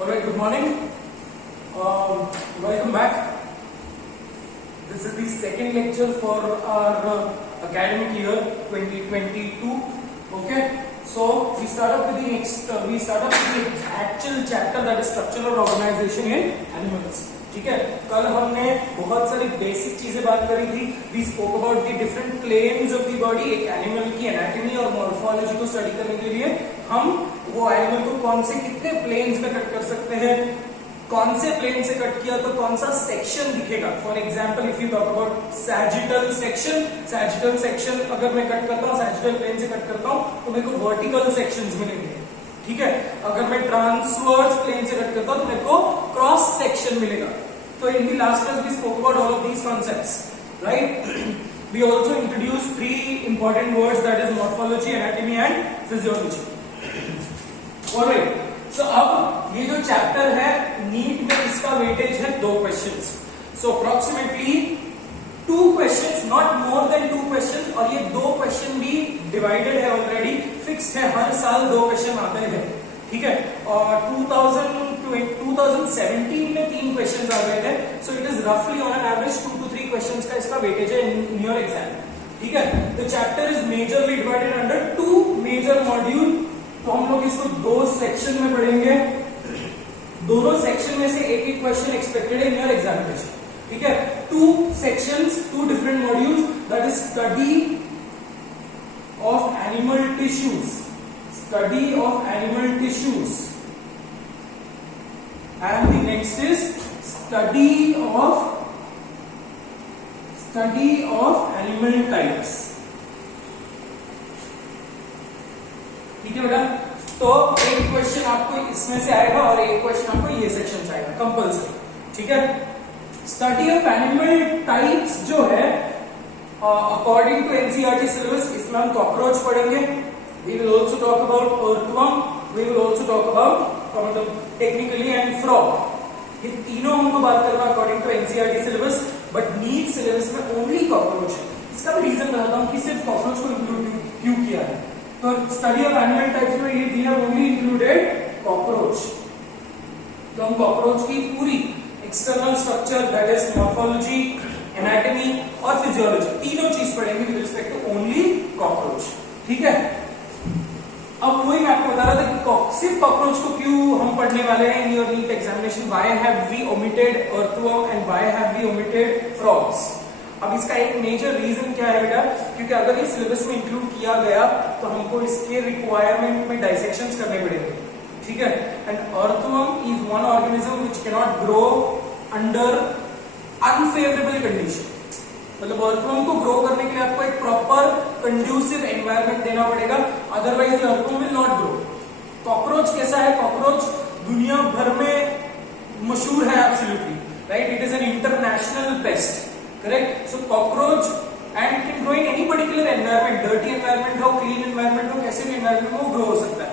Alright, good morning. Welcome back. This is the second lecture for our academic year 2022. Okay, so we start up with the actual chapter, that is structural organization in animals. ठीक है, कल हमने बहुत सारी basic चीजें बात करी थी. We spoke about the different planes of the body. एक एनिमल की एनाटॉमी और मॉर्फोलॉजी को स्टडी करने के लिए हम वो एनिमल को कौन से कितने प्लेन्स में कट कर सकते हैं, कौन से प्लेन से कट किया तो कौन सा सेक्शन दिखेगा. For example if you talk about sagittal section अगर मैं कट करता हूँ, सैजिटल प्लेन से कट करता हूँ तो मेरे को वर्टिकल सेक्शंस मिलेंगे. ठीक है, अगर मैं ट्रांसवर्स प्लेन से कट करता हूं तो मेरे को क्रॉस सेक्शन मिलेगा. तो in the last class we spoke about all of these concepts, right. We also introduce 3 important words, that is morphology, anatomy and physiology. Alright, so अब ये जो चैप्टर है नीट में इसका वेटेज है 2 questions. So approximately 2 questions, not more than 2 questions. और ये 2 question भी डिवाइडेड है, ऑलरेडी फिक्स्ड है, हर साल 2 क्वेश्चन आते हैं. ठीक है, और 2017 में 3 क्वेश्चंस आ गए थे. सो इट इज रफली on an average 2 to 3 questions का इसका वेटेज है इन योर एग्जाम. ठीक है, the chapter is majorly divided under 2 major module. तो हम लोग इसको 2 सेक्शन में पढ़ेंगे. दोनों सेक्शन में से एक क्वेश्चन एक्सपेक्टेड है इन योर एग्जामिनेशन. ठीक है, 2 sections, 2 different modules, that is study of animal tissues, and the next is study of animal types. ठीक है बेटा, तो एक क्वेश्चन आपको इसमें से आएगा और एक क्वेश्चन आपको ये सेक्शन से आएगा कंपल्सरी. ठीक है, स्टडी ऑफ एनिमल टाइप्स जो है अकॉर्डिंग टू एनसीईआरटी सिलेबस, इसमें हम कॉकरोच पढ़ेंगे. We will also talk about earthworm, we will also talk about technically and frog. ये तीनों हमको बात करना according to NCERT syllabus, but NEET syllabus में ओनली कॉकरोच है. इसका भी रीजन बताता हूँ कि सिर्फ कॉकरोच को इंक्लूड क्यों किया है. तो स्टडी ऑफ एनिमल टाइप्स में we have only included cockroach. तो हम कॉकरोच की पूरी external structure, that is morphology, anatomy और फिजियोलॉजी, तीनों चीज पढ़ेंगे with respect to only cockroach. ठीक है, अब वही मैं आपको बता रहा था कि सिर्फ कॉकरोच को क्यों हम पढ़ने वाले हैं in your NEET examination. Why have we omitted earthworm and why have we omitted frogs. अब इसका एक मेजर रीजन क्या है बेटा, क्योंकि अगर ये सिलेबस में इंक्लूड किया गया तो हमको इसके रिक्वायरमेंट में डाइसेक्शंस करने पड़ेंगे. ठीक है, and earthworm is one organism which can not grow under unfavourable condition. मतलब अर्थवर्म को ग्रो करने के लिए आपको एक प्रॉपर कंड्यूसिव एनवायरनमेंट देना पड़ेगा, otherwise earthworm will not grow. Cockroach कैसा है, कॉकरोच दुनिया भर में मशहूर है absolutely, right. It is an international paste, correct. So cockroach and it can grow in any particular environment, dirty environment हो, क्लीन एनवायरनमेंट हो, कैसे भी एनवायरनमेंट में वो ग्रो हो सकता है.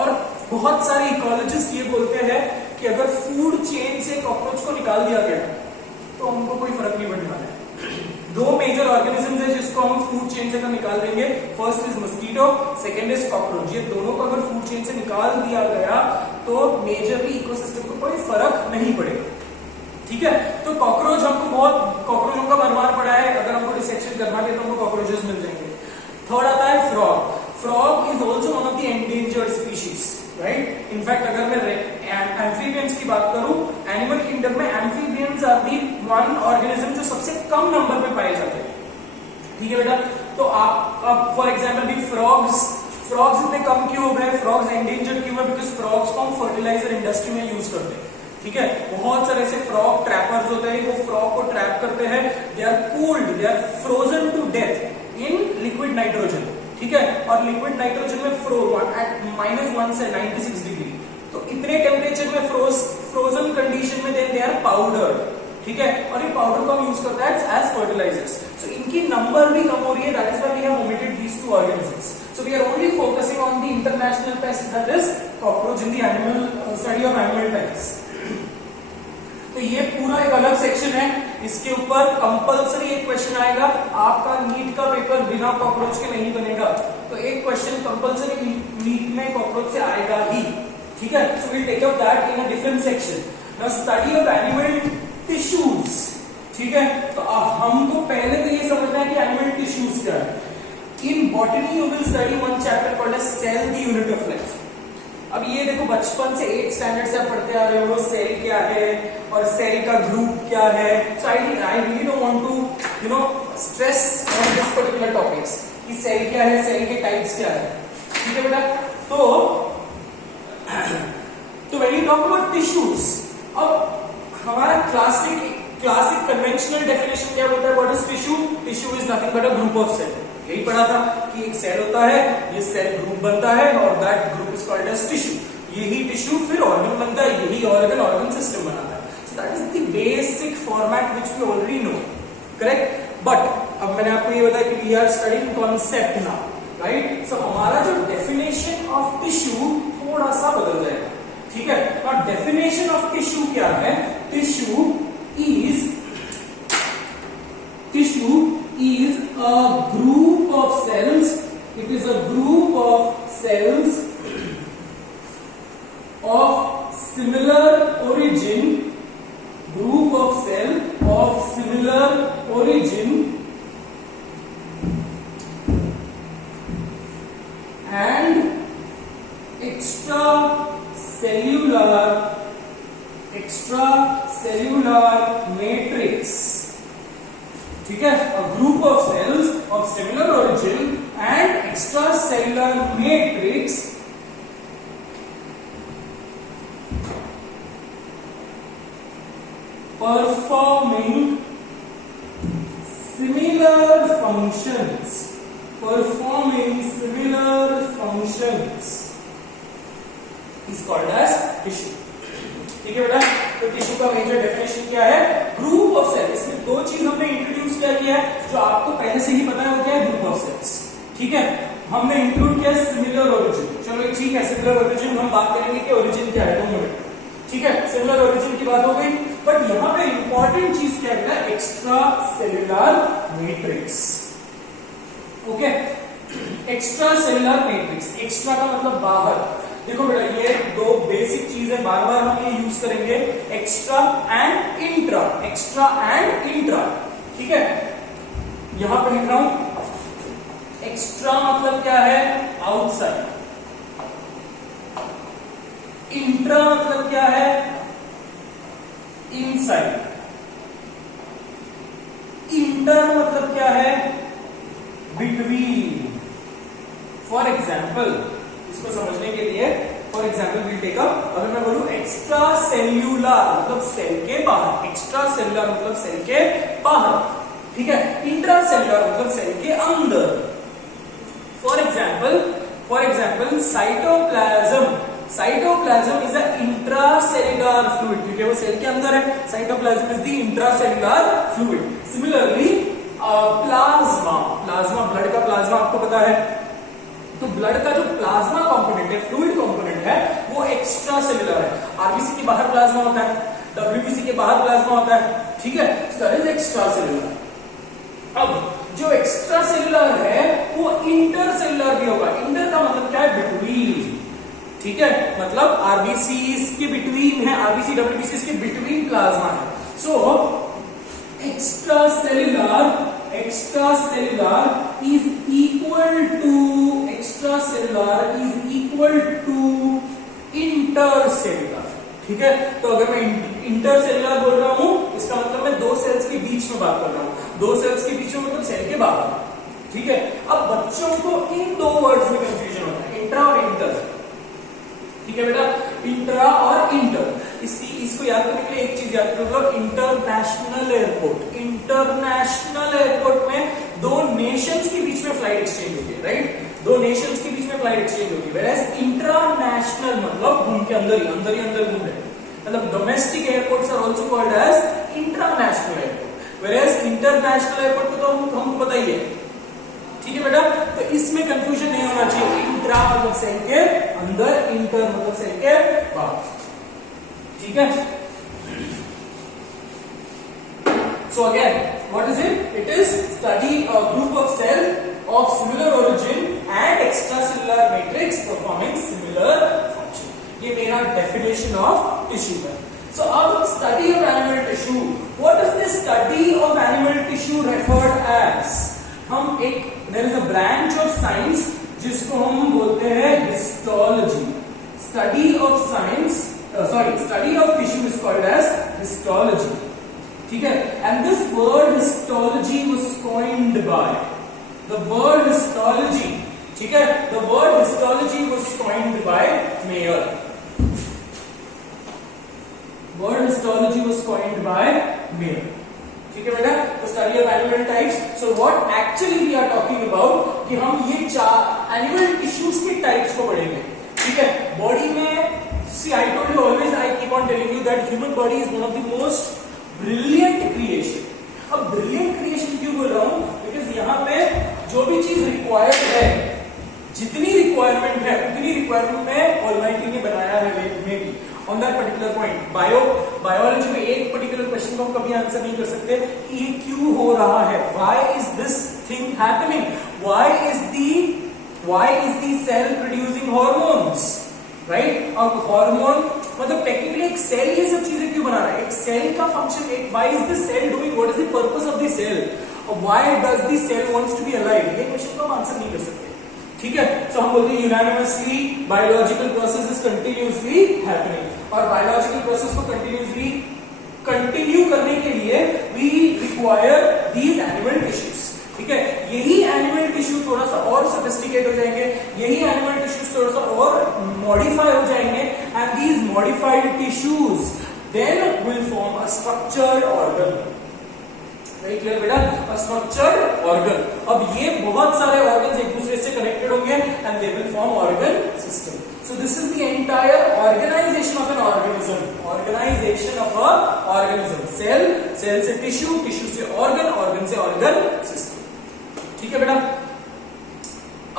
और बहुत सारे इकोलॉजिस्ट ये बोलते हैं कि अगर फूड चेन से कॉकरोच को निकाल दिया गया तो हमको कोई फर्क नहीं पड़ने वाला है. 2 मेजर ऑर्गेनिजम्स है जिसको हम फूड चेन से निकाल देंगे. First is mosquito, second is cockroach. ये दोनों को अगर फूड चेन से निकाल दिया गया तो मेजरली इकोसिस्टम को कोई फर्क नहीं पड़ेगा. ठीक है, तो कॉकरोच कॉकरोचों का भरमार पड़ा है. अगर हमको डिसेक्शन करना है तो हमको कॉकरोचेस मिल जाएंगे. थर्ड आता है frog. Frog is also one of the endangered species, right. In fact अगर मैं एम्फीबियंस की बात करूं, एनिमल किंगडम में amphibians are the one organism जो सबसे कम नंबर में पाए जाते हैं. ठीक है बेटा, तो आप फॉर एग्जांपल भी फ्रॉग्स इतने कम क्यों हो गए, फ्रॉग्स एंडेंजर्ड क्यों है, बिकॉज फ्रॉग्स को हम फर्टिलाइजर इंडस्ट्री में यूज करते हैं. ठीक है, बहुत सारे ऐसे फ्रॉग ट्रैपर्स होते हैं, वो फ्रॉग को ट्रैप करते हैं. They are cooled, they are frozen to death in liquid nitrogen. ठीक है, और लिक्विड नाइट्रोजन में -1 से 96 डिग्री, तो इतने टेम्परेचर में फ्रोजन कंडीशन में दे आर पाउडर्ड. ठीक है, और ये पाउडर को हम यूज करते हैं एज फर्टिलाइजर्स. सो इनकी नंबर भी कम हो रही है, that is why we have omitted these 2 organisms. So we are only focusing on the international pest, that is cockroach in the animal study of animal types. तो ये पूरा एक अलग सेक्शन है, इसके ऊपर कंपलसरी एक क्वेश्चन आएगा. आपका नीट का पेपर बिना कॉकरोच के नहीं बनेगा, तो एक क्वेश्चन कंपलसरी नीट में कॉकरोच से आएगा ही. ठीक है, so will take up that in a different section. Now study of animal tissues. ठीक है, तो हमको पहले तो ये समझना है कि एनिमल टिश्यूज क्या है. In botany you will study one chapter called as cell the unit of life. अब ये देखो बचपन से 8th स्टैंडर्ड से आप पढ़ते आ रहे हो सेल क्या है और सेल का ग्रुप क्या है. So I really don't want to stress on this particular topics कि सेल क्या है, सेल के टाइप्स क्या है. ठीक है बेटा, तो when you talk about tissues, अब हमारा क्लासिक कन्वेंशनल डेफिनेशन क्या बोलता है what is tissue. Tissue is nothing but a group of cell. यही पढ़ा था कि एक सेल होता है, ये सेल ग्रुप बनता है और that group is called as tissue. यही टिश्यू फिर ऑर्गन बनता है, यही ऑर्गन सिस्टम बनाता है. So that is the basic format which we already know. Correct. But अब मैंने आपको ये बताया कि we are studying concept now, right. So हमारा जो डेफिनेशन ऑफ टिश्यू थोड़ा सा बदल जाएगा. ठीक है, और डेफिनेशन ऑफ टिश्यू क्या है. Tissue is a group of cells. It is a group of cells of similar origin. Group of cell of similar origin and extracellular matrix. ठीक है, a group of cells of similar origin and extracellular matrix performing similar functions is called as tissue. ठीक है बेटा, तो tissue का major definition क्या है. Group of cell. इसमें दो चीज हमने इंट्रोड्यूस क्या किया है जो आपको पहले से ही पता है, वो क्या है, ग्रुप ऑफ सेल्स. ठीक है, हमने इंक्लूड किया सिमिलर ओरिजिन. चलो ठीक है, सिमिलर ओरिजिन हम बात करेंगे कि ओरिजिन क्या है 2 मिनट. ठीक है, सिमिलर ओरिजिन की बात हो गई. बट यहां पे इंपॉर्टेंट चीज क्या है, extra cellular matrix. Okay, extra cellular matrix. Extra का मतलब बाहर. देखो बेटा, ये दो बेसिक चीजें बार बार हम ये यूज करेंगे, extra and intra. Extra and intra. ठीक है, यहां पर लिख रहा हूं एक्स्ट्रा मतलब क्या है, आउटसाइड. इंट्रा मतलब क्या है, इनसाइड. इंटर मतलब क्या है, बिटवीन. फॉर एग्जाम्पल, इसको समझने के लिए for example will take up, अगर मैं बोलूं एक्स्ट्रा सेल्यूलर मतलब सेल के बाहर. एक्स्ट्रा सेल्यूलर मतलब सेल के बाहर. ठीक है, इंट्रा सेल्यूलर मतलब सेल के अंदर. For example cytoplasm is a intracellular fluid, क्योंकि वो सेल के अंदर है. Cytoplasm is the intracellular fluid. Similarly plasma blood का प्लाज्मा आपको पता है, तो ब्लड का जो प्लाज्मा कंपोनेंट है, फ्लूइड कंपोनेंट है, वो एक्स्ट्रा सेल्युलर है. आरबीसी के बाहर प्लाज्मा होता है, डब्ल्यूबीसी के बाहर प्लाज्मा होता है. ठीक है, so that is extra cellular. अब जो एक्स्ट्रा सेल्युलर है वो इंटर सेल्युलर भी होगा. इंटर का मतलब क्या है, बिटवीन. ठीक है, मतलब आरबीसी के बिटवीन है, आरबीसी डब्ल्यूबीसी के बिटवीन प्लाज्मा है. So extra cellular is equal to intercellular. ठीक है, तो अगर मैं इंटरसेल्युलर बोल रहा हूं, इसका मतलब मैं दो सेल्स के बीच में बात कर रहा हूं. दो सेल्स के बीच में मतलब सेल के बाहर. ठीक है, अब बच्चों को इन दो वर्ड्स में कंफ्यूजन होता है, इंट्रा और इंटर. ठीक है बेटा, इंट्रा और इंटर. इसको याद करने के लिए एक चीज याद करो, इंटरनेशनल एयरपोर्ट. इंटरनेशनल एयरपोर्ट में दो नेशंस के बीच में फ्लाइट एक्सचेंज होती है, राइट. दो नेशंस के बीच में फ्लाइट एक्सचेंज होती है. वेयरएज इंटरनेशनल मतलब उनके अंदर ही अंदर घूम रहे. मतलब domestic airports are also called as international airport. Whereas international airport तो हमको पता ही है. ठीक है बेटा, तो इसमें कंफ्यूजन नहीं होना चाहिए. इंट्रा मतलब सेल के अंदर, इंटर मतलब सेल के बाहर. ठीक है, so again what is it? It is study a group of cells of similar origin and extracellular matrix performing similar function. ये मेरा डेफिनेशन ऑफ टिश्यू है। सो अब study of animal tissue, what is the study of animal tissue referred as? हम एक there is a branch of science जिसको हम बोलते हैं histology. Study of science study of tissue is called as histology, ठीक है। And this word histology was coined by the word histology, ठीक है, the word histology was coined by Mayer. Word histology was coined by Mayer, ठीक है बेटा। तो study of animal types. So what actually we are talking about कि हम ये चार एनिमल टिश्यूज के टाइप्स को पढ़ेंगे, ठीक है। बॉडी में see I told you always, I keep on telling you that human body is one of the most brilliant creation। अब brilliant creation क्यों बोल रहा हूं? Because यहाँ पे जो भी चीज रिक्वायर्ड है, जितनी रिक्वायरमेंट है उतनी रिक्वायरमेंट में ऑलमाइटी ने बनाया है may be on that particular point. Biology में एक पर्टिकुलर क्वेश्चन को हम कभी आंसर नहीं कर सकते कि ये क्यों हो रहा है, why is this thing happening, why is the cell producing hormones, right. और हार्मोन मतलब टेक्निकली एक सेल ये सब चीजें क्यों बना रहा है, एक सेल का फंक्शन, एक why is the cell doing, what is the purpose of the cell, और why does the cell wants to be alive, ये क्वेश्चन को हम आंसर नहीं कर सकते, ठीक है। सो हम बोलते हैं unanimously biological process is continuously happening, और बायोलॉजिकल प्रोसेस को कंटिन्यूअसली कंटिन्यू करने के लिए we require these animal tissues, ठीक है। यही एनिमल टिश्यू थोड़ा सा और सोफिस्टिकेट हो जाएंगे, यही एनिमल टिश्यूज थोड़ा सा और मॉडिफाई हो जाएंगे, and these modified tissues then will form a structured organ. Very clear बेटा, अ स्ट्रक्चर्ड ऑर्गन। अब ये बहुत सारे ऑर्गन्स एक दूसरे से कनेक्टेड होंगे and they will form organ system. So this is the entire organization of an organism, organization of a organism. Cell, cell से टिश्यू, टिश्यू से ऑर्गन, ऑर्गन से ऑर्गन सिस्टम, ठीक है बेटा।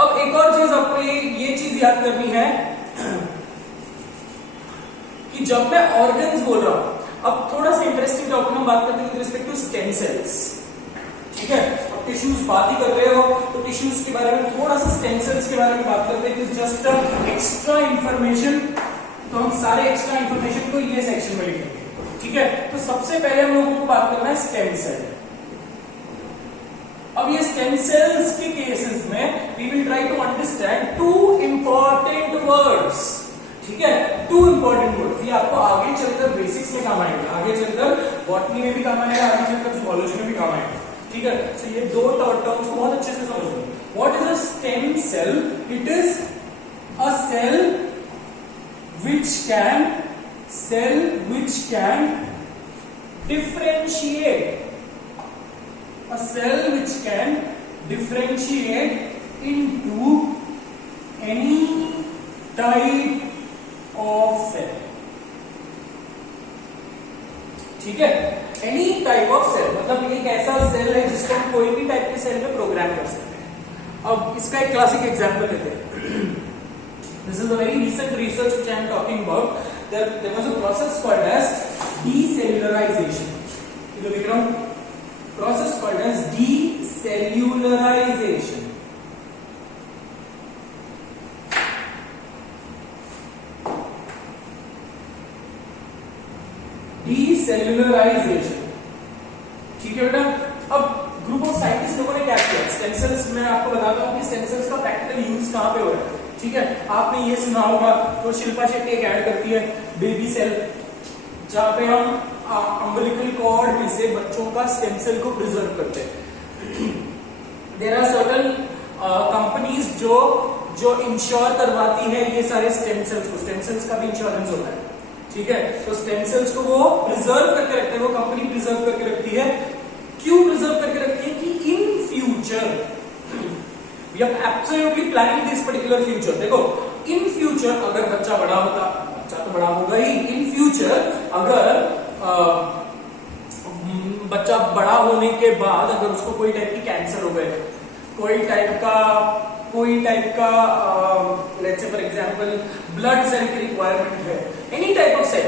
अब एक और चीज आपको ये चीज याद करनी है कि जब मैं ऑर्गन्स बोल रहा हूं, अब थोड़ा सा इंटरेस्टिंग टॉपिक हम बात करते हैं with respect to stem cells, ठीक है। अब टिश्यूज बात ही कर रहे हो तो टिश्यूज के बारे में थोड़ा सा स्टेम सेल्स के बारे में बात करते हैं, जस्ट एक्स्ट्रा इंफॉर्मेशन। तो हम सारे एक्स्ट्रा इंफॉर्मेशन को ये सेक्शन में लिखेंगे, ठीक है। तो सबसे पहले हम लोगों को बात करना है स्टेम सेल। अब ये स्टेम सेल्स के केसेस में we will try to understand two important words, ठीक है। टू इंपॉर्टेंट वर्ड्स, ये आपको आगे चलकर बेसिक्स में काम आएंगे, आगे चलकर बॉटनी में भी काम आएगा, आगे चलकर जूलॉजी में भी काम आएगा, ठीक है। सो ये दो टर्म्स को बहुत अच्छे से समझो। What is a stem cell? It is a cell which can differentiate, a cell which can differentiate into any type of cell, ठीक है। एनी टाइप ऑफ सेल मतलब एक ऐसा सेल है जिसको हम कोई भी टाइप के सेल में प्रोग्राम कर सकते हैं। अब इसका एक क्लासिक एग्जांपल लेते हैं। This is a very recent research which I am talking about. There was a process called as decellularization. You know, Vikram, process called as decellularization. Decellularization, ठीक है बेटा। अब ग्रुप ऑफ साइंटिस्ट लोगों ने क्या किया, स्टेम सेल्स, मैं आपको बताता हूँ कि स्टेम सेल्स का प्रैक्टिकल यूज कहाँ पे हो रहा है, ठीक है। आपने ये सुना होगा, तो शिल्पा शेट्टी एक ऐड करती है बेबी सेल, जहां पे हम अम्बिलिकल कॉर्ड में से बच्चों का स्टेम सेल को प्रिजर्व करते हैं। देयर आर सर्टेन कंपनीज जो इंश्योर करवाती है ये सारे स्टेम सेल्स को, स्टेम सेल्स का भी इंश्योरेंस होता है, ठीक है। तो स्टेम सेल्स को वो प्रिजर्व करके रखते हैं, वो कंपनी प्रिजर्व करके रखती है। क्यों प्रिजर्व करके रखती है? कि in future we are absolutely planning this particular future। देखो, इन फ्यूचर अगर बच्चा बड़ा होता, बच्चा तो बड़ा होगा ही, इन फ्यूचर अगर बच्चा बड़ा होने के बाद अगर उसको कोई टाइप की कैंसर हो गए, कोई टाइप का let's say for example blood cell की रिक्वायरमेंट है, एनी टाइप ऑफ सेल,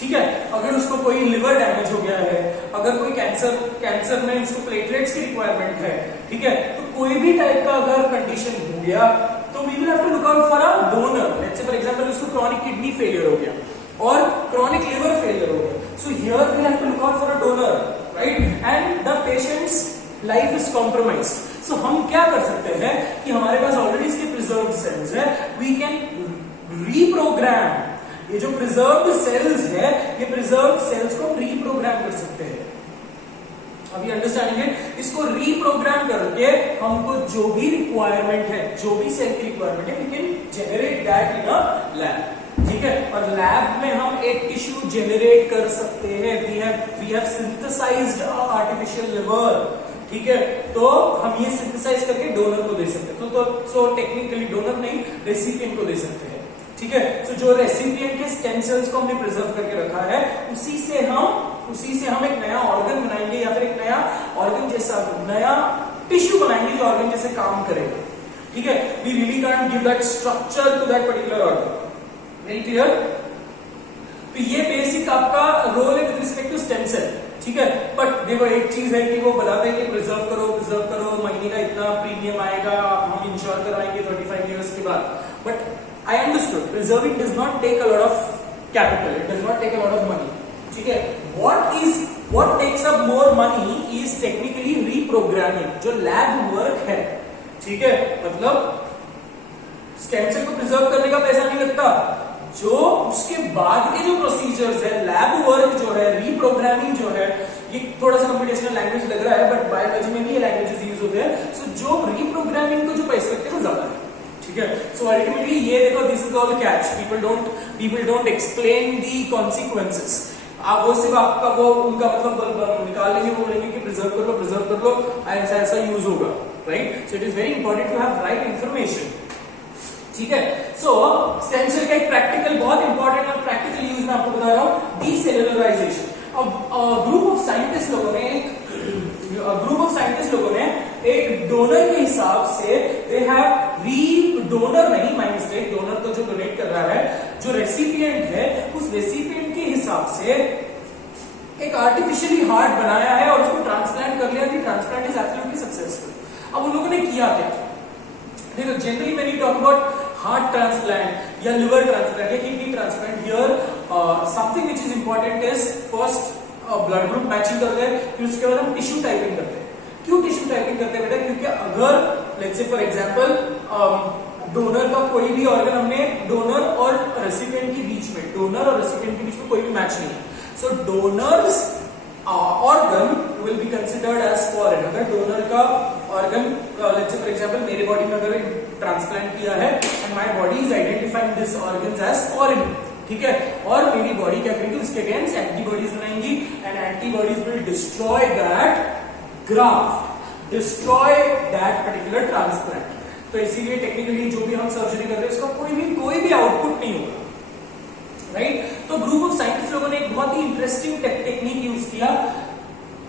ठीक है। अगर उसको कोई लिवर डैमेज हो गया है, अगर कोई कैंसर में उसको प्लेटलेट्स की रिक्वायरमेंट है, ठीक है। तो कोई भी टाइप का अगर कंडीशन हो गया तो we will have to look out for a donor. Let's say for example उसको क्रॉनिक किडनी फेलियर हो गया और क्रॉनिक लिवर फेलियर हो गया. So here we have to look out for a donor, right? And the patient's life is compromised. So हम क्या कर सकते हैं कि हमारे पास ऑलरेडी इसके प्रिजर्व्ड सेल्स है, वी कैन रीप्रोग्राम. ये जो प्रिजर्व्ड सेल्स है, ये प्रिजर्व्ड सेल्स को रीप्रोग्राम कर सकते हैं. अभी अंडरस्टैंडिंग है? इसको रीप्रोग्राम करके हमको जो भी रिक्वायरमेंट है, जो भी सेल की रिक्वायरमेंट है, we can generate that in a lab. ठीक है? और लैब में हम एक टिश्यू जनरेट कर सकते हैं. We have synthesized artificial liver. ठीक है? तो हम ये सिंथेसाइज करके डोनर को दे सकते हैं. सो टेक्निकली डोनर नहीं, रेसिपिएंट को दे सकते हैं. ठीक है? सो जो रेसिपिएंट के स्टेम सेल्स को हमने प्रिजर्व करके रखा है, उसी से हम एक नया ऑर्गन बनाएंगे या फिर एक नया ऑर्गन जैसा नया टिश्यू बनाएंगे जो ऑर्गन जैसे काम करेगा. ठीक है? We really can't give that structure to that particular organ. Very clear? तो ये बेसिक आपका रोल है with respect to stem cell. ठीक है? बट देखो एक चीज है कि वो बताते हैं कि प्रिजर्व करो, महीने का इतना प्रीमियम आएगा, हम इंश्योर करवाएंगे 35 इयर्स के बाद. But I understood preserving does not take a lot of capital, it does not take a lot of money. ठीक है? what takes up more money is technically reprogramming, जो lab work है. ठीक है? मतलब स्टेम सेल को preserve करने का पैसा नहीं लगता, जो उसके बाद के जो प्रोसीजर्स है, लैब वर्क जो है, रीप्रोग्रामिंग जो है, ये थोड़ा सा कंप्यूटेशनल लैंग्वेज लग रहा है बट बायोलॉजी में भी ये लैंग्वेजेस यूज होते हैं. सो जो रीप्रोग्रामिंग को जो पैसे लगते हैं वो ज्यादा है. ठीक है? सो अल्टीमेटली ये देखो, this is all catch. People don't explain the consequences. आप वो सिर्फ आपका वो उनका मतलब निकाल लेंगे, वो बोलेंगे कि प्रिजर्व कर लो, ऐसा यूज होगा, right? So it is very important to have right information. ठीक है? सो स्टेम सेल का एक प्रैक्टिकल, बहुत इंपॉर्टेंट और प्रैक्टिकल यूज मैं आपको बता रहा हूं, डीसेलुलराइजेशन. अब ग्रुप ऑफ साइंटिस्ट लोगों ने एक डोनर के हिसाब से डोनर नहीं, माय मिस्टेक, डोनर तो जो डोनेट कर रहा है, जो रेसिपिएंट है, उस रेसिपिएंट के हिसाब से एक आर्टिफिशियली हार्ट बनाया है और उसको ट्रांसप्लांट कर लिया. Transplant is absolutely successful. अब उन लोगों ने किया क्या? देखो, generally when you talk about heart transplant या लिवर ट्रांसप्लांट या kidney transplant, here something which is important is first blood group matching करते हैं, फिर उसके बाद हम टिश्यू टाइपिंग करते हैं. क्यों टिश्यू टाइपिंग करते हैं बेटा? क्योंकि अगर let's say for example donor का कोई भी ऑर्गन, हमने डोनर और रेसिपिएंट के बीच में कोई भी मैच नहीं है, so donors organ will be considered as foreign. अगर डोनर का organ let's say for example मेरे बॉडी में अगर ट्रांसप्लांट किया है and my body is identifying this organs as foreign. ठीक है? और मेरी बॉडी क्या करेगी? उसके अगेंस्ट एंटीबॉडीज बनाएंगी and antibodies will destroy that graft, destroy that particular transplant. तो इसीलिए टेक्निकली जो भी हम सर्जरी कर रहे हैं उसका कोई भी आउटपुट नहीं होगा, राइट? तो ग्रुप ऑफ साइंटिस्ट लोगों ने एक बहुत ही इंटरेस्टिंग टेक्निक यूज किया.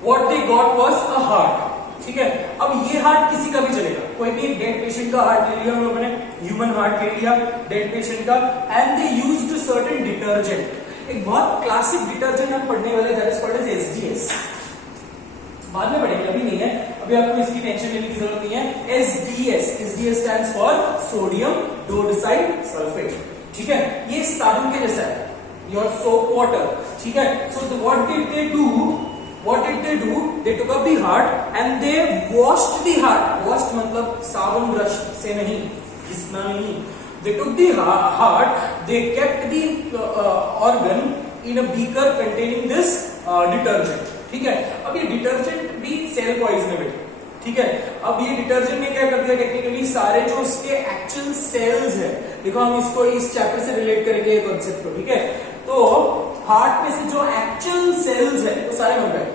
What they got was a heart. ठीक है? अब ये हार्ट किसी का भी चलेगा, कोई भी एक डेड पेशेंट का हार्ट ले लिया, हम लोगों ने ह्यूमन हार्ट ले लिया डेड पेशेंट का, and they used certain detergent. एक बहुत क्लासिक डिटर्जेंट हम पढ़ने वाले, that is called as SDS. बाद में पढ़ेंगे, अभी नहीं है, अभी आपको इसकी टेंशन लेने की जरूरत नहीं है. SDS stands for sodium dodecyl sulfate. ठीक है? ये साबुन के जैसा है, योर सोप वाटर. ठीक है? So what did they do? They took up the heart and they washed the heart. Washed मतलब साबुन ब्रश से नहीं, घिसना नहीं. They took the heart, they kept the organ in a beaker containing this detergent. ठीक है? अब ये detergent भी सेल पॉइजनेबल है. ठीक है? अब ये डिटर्जेंट ने क्या कर दिया? टेक्निकली सारे जो उसके एक्चुअल सेल्स है, देखो हम इसको इस चैप्टर से रिलेट करेंगे ये कॉन्सेप्ट को. ठीक है? तो हार्ट में से जो एक्चुअल सेल्स है वो सारे मर गए.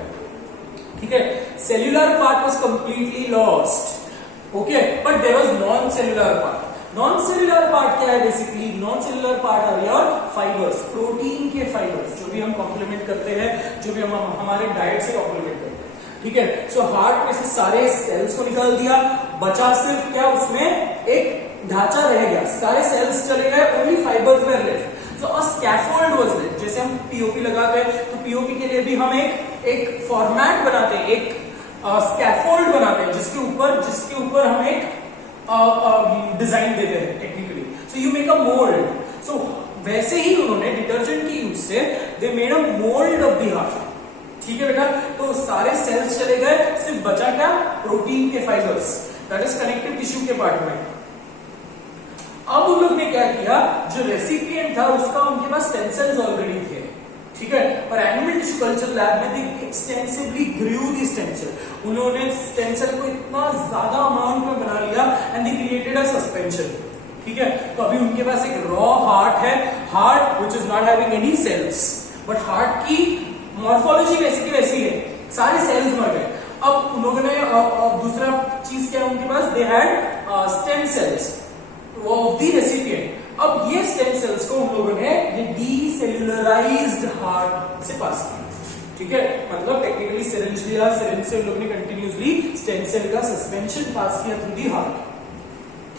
ठीक है? Cellular part was completely lost. Okay? But there was non cellular part. Non cellular part क्या है? Basically non cellular part are your fibres, protein के फाइबर्स, जो भी हम कॉम्प्लीमेंट करते हैं, जो भी हम हमारे डाइट से कॉम्प्लीमेंट करते हैं. ठीक है? सो हार्ट में से सारे सेल्स को निकाल दिया, बचा सिर्फ क्या? उसमें एक ढांचा रह गया, सारे सेल्स चले गए, only fibres were left. So a scaffold was there. जैसे हम पीओपी लगाते हैं तो पीओपी के लिए भी हम एक फॉर्मेट बनाते हैं, एक स्कैफोल्ड बनाते हैं, जिसके ऊपर हम एक डिजाइन देते हैं technically, so you make a mould. So वैसे ही उन्होंने डिटर्जेंट के यूज से they made a mould of the heart. ठीक है बेटा, तो सारे सेल्स चले गए, सिर्फ बचा क्या, प्रोटीन के fibres, that is connective tissue के पार्ट में। अब उन लोग ने क्या किया, जो रेसिपिएंट था उसका उनके पास स्टेम सेल्स ऑलरेडी थे, ठीक है, और एनिमल टिश्यू कल्चर लैब में they extensively grew the stem cell. उन्होंने स्टेम सेल को इतना ज्यादा अमाउंट में बना लिया and they created a suspension. ठीक है, तो अभी उनके पास एक रॉ हार्ट है, heart which is not having any cells, but heart की मॉर्फोलॉजी वैसी की वैसी है, सारे सेल्स मर गए। अब उन लोगों ने दूसरा चीज क्या है उनके पास, they had stem cells of the recipient. अब ये स्टेम सेल्स को उन लोगों ने ये डीसेल्युलराइज्ड हार्ट से पास किया। ठीक है, मतलब टेक्निकली सिरिंज लिया, सिरिंज से उन लोगों ने कंटिन्यूअसली स्टेम सेल का सस्पेंशन पास किया थ्रू दी हार्ट।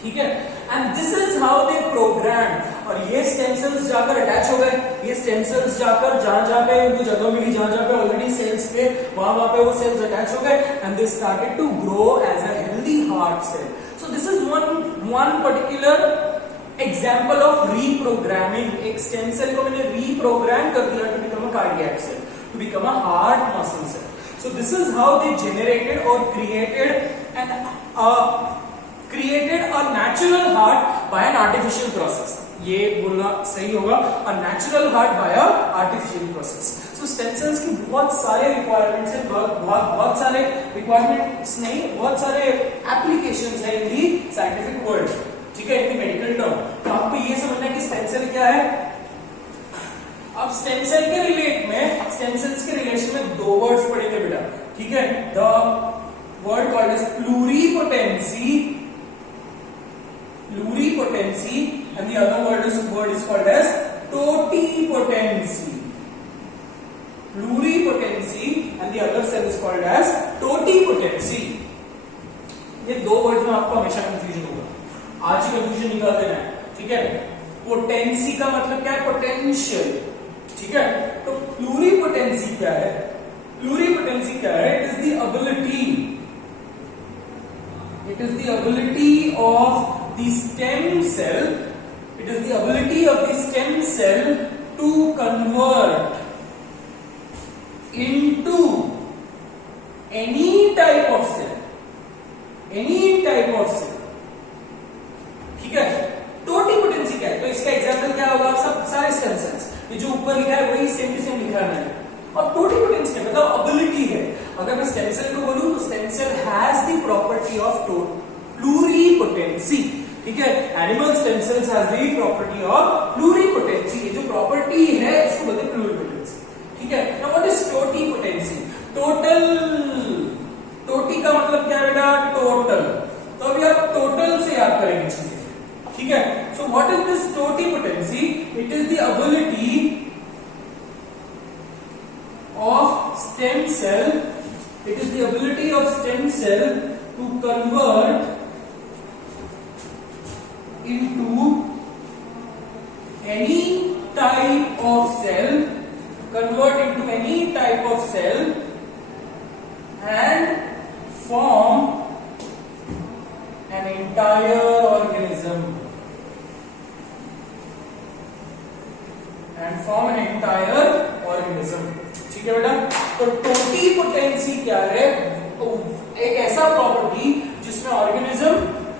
ठीक है, and this is how they program. और ये स्टेम सेल्स जाकर अटैच हो गए, ये स्टेम सेल्स जाकर जहां पे उनको जगह मिली, जहां पे ऑलरेडी सेल्स थे वहां पे वो सेल्स अटैच हो गए and they started to grow as a healthy heart cell. So this is one particular example of reprogramming. एक स्टेम सेल को मैंने रीप्रोग्राम कर दिया to become a cardiac cell, to become a heart muscle cell. So this is how they generated और created a natural heart by an artificial process। ये बोलना सही होगा, a natural heart by a artificial process। So stem cells की बहुत सारे requirements हैं, बहुत सारे requirements नहीं, बहुत सारे applications हैं in the scientific world, ठीक है, in the medical term। तो आपको ये समझना है कि stem cell क्या है। अब stem cell के रिलेट में, stem cells के रिलेशन में दो वर्ड्स पढ़ेंगे बेटा, ठीक है, the word called as pluripotency and the other word is called as totipotency। Pluripotency and the other cell is called as totipotency। ये दो वर्ड्स में आपको हमेशा कंफ्यूजन होगा, आज ही कंफ्यूजन निकाल देना है। ठीक है, पोटेंसी का मतलब क्या है, पोटेंशियल। ठीक है, तो प्लूरिपोटेंसी क्या है, प्लूरिपोटेंसी क्या है, it is the ability of the stem cell, it is the ability of the stem cell to convert into any type of cell, ठीक है। टोटिपोटेंसी क्या है, तो इसका एग्जांपल क्या होगा, सब सारे स्टेम सेल्स, ये जो ऊपर लिखा है वही सेम टू सेम लिखा है। और टोटिपोटेंसी क्या मतलब एबिलिटी है। अगर मैं स्टेम सेल को बोलूं तो stem cell has the property of pluripotency. ठीक है, animal stem cells has the property of pluripotency. ये जो प्रॉपर्टी है इसको बोलते हैं प्लूरिपोटेंसी। ठीक है, now what is totipotency, total, टोटी का मतलब क्या है बेटा, टोटल। तो अभी आप टोटल से याद करेंगे चीजें। ठीक है, so what is this totipotency, it is the ability of stem cell, it is the ability of stem cell to convert into any type of cell, and form an entire organism, ठीक है बेटा। तो totipotency क्या है, एक ऐसा property जिसमें organism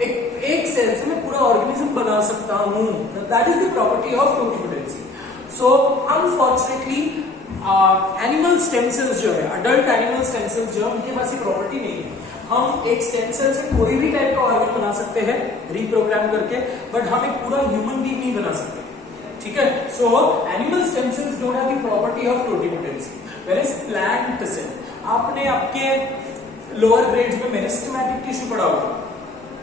एक सेल से मैं पूरा ऑर्गेनिज्म बना सकता हूं, that is the property of totipotency. So unfortunately animal stem sales जो है, अडल्ट एनिमल स्टेम सेल्स जो है, उनके पास ये प्रॉपर्टी नहीं है। हम एक स्टेम सेल से कोई भी टाइप का ऑर्गन बना सकते हैं रीप्रोग्राम करके, बट हम एक पूरा ह्यूमन बीइंग नहीं बना सकते। ठीक है, so animal stem cells don't have the property of totipotency, whereas plant cell, आपने आपके लोअर ग्रेड्स में मेरिस्टेमेटिक टिश्यू पढ़ा होगा।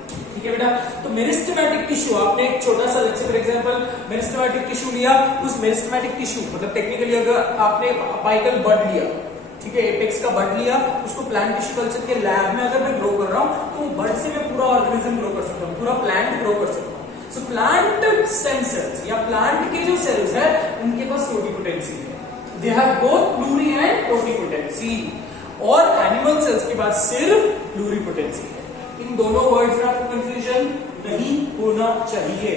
ठीक है बेटा, तो मेरिस्टेमेटिक टिश्यू आपने एक छोटा सा, let's say for example meristematic tissue लिया, उस मेरिस्टेमेटिक टिश्यू मतलब टेक्निकली अगर आपने अपाइकल बड लिया, ठीक है, एपेक्स का बड लिया, उसको प्लांट टिश्यू कल्चर के लैब में अगर मैं ग्रो कर रहा हूं तो बड से मैं पूरा ऑर्गेनिज्म ग्रो कर सकता हूं, पूरा प्लांट ग्रो कर सकता हूं। सो प्लांट स्टेम सेल्स या प्लांट के जो सेल्स है उनके पास टोटिपोटेंसी है, they have both pluri and totipotency. और एनिमल सेल्स के पास सिर्फ प्लूरिपोटेंसी है। इन दोनों वर्ड्स में आपको कंफ्यूजन नहीं होना चाहिए,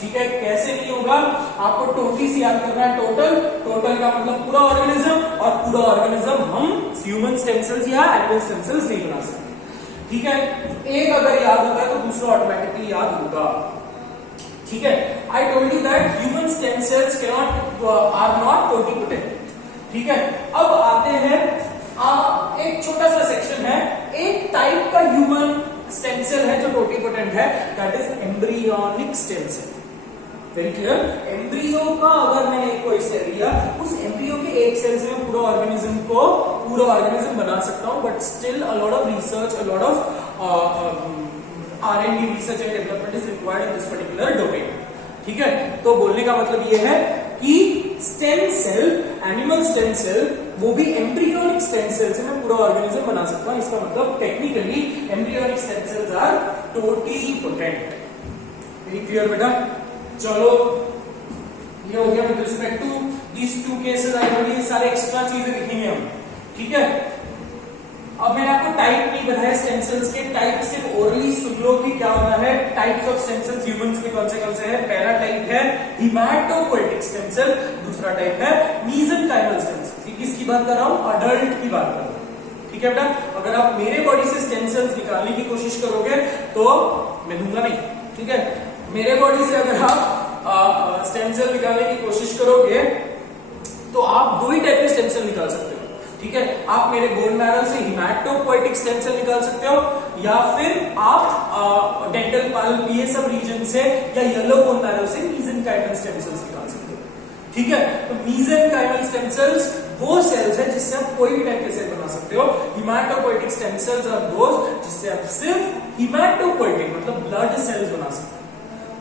ठीक है। कैसे नहीं होगा, आपको टोटी से याद करना है टोटल, टोटल का मतलब पूरा ऑर्गेनिज्म, और पूरा ऑर्गेनिज्म हम ह्यूमन स्टेम सेल्स या एनिमल स्टेम सेल्स नहीं बना सकते, ठीक है। एक अगर याद होता है तो दूसरा ऑटोमेटिकली याद होगा, ठीक है। I told you that human stem cells are not totipotent, ठीक है। अब आते हैं एक छोटा सा सेक्शन है, एक टाइप का ह्यूमन स्टेम सेल है जो टोटिपोटेंट है, that is embryonic stem cell. Very clear. Embryo का अगर मैंने कोई सेल लिया, उस एम्ब्रियो के एक सेल से मैं पूरा ऑर्गेनिज्म बना सकता हूं, but still a lot of research, a lot of R&D research and development is required in this particular domain, ठीक है। तो बोलने का मतलब ये है कि stem cell, animal stem cell, वो भी एम्ब्रियोनिक स्टेम सेल से मैं पूरा ऑर्गेनिज्म बना सकता हूं। इसका मतलब technically embryonic stem cells are totipotent. Very clear बेटा। चलो ये हो गया with respect to these two cases. I know ये सारे एक्स्ट्रा चीजें लिखेंगे हम, ठीक है। अब मैंने आपको टाइप नहीं बताया स्टेम सेल्स के, टाइप सिर्फ ओरली सुन लो कि क्या होता है। Types of stem cells humans में कौन से है। पहला टाइप है हिमैटोपोएटिक स्टेम सेल, दूसरा टाइप है मेसेंकाइमल स्टेम सेल। किसकी बात कर रहा हूं, अडल्ट की बात कर रहा हूं, ठीक है बेटा। अगर आप मेरे बॉडी से स्टेम सेल्स निकालने की कोशिश करोगे तो मैं दूंगा नहीं, ठीक है। मेरे बॉडी से अगर आप स्टेम सेल निकालने की कोशिश करोगे तो आप दो ही टाइप के स्टेम सेल निकाल सकते हो, ठीक है। आप मेरे बोन मैरो से हिमैटोपोएटिक स्टेम सेल निकाल सकते हो, या फिर आप डेंटल पल्प ये सब रीजन से या येलो बोन मैरो से मेसेंकाइमल स्टेम सेल्स निकाल सकते हो, ठीक है। तो मेसेंकाइमल स्टेम सेल्स वो सेल्स है जिससे आप कोई भी टाइप के सेल बना सकते हो। हिमैटोपोएटिक स्टेम सेल्स आर दोस जिससे आप सिर्फ हिमैटोपोएटिक मतलब ब्लड सेल्स बना सकते हो,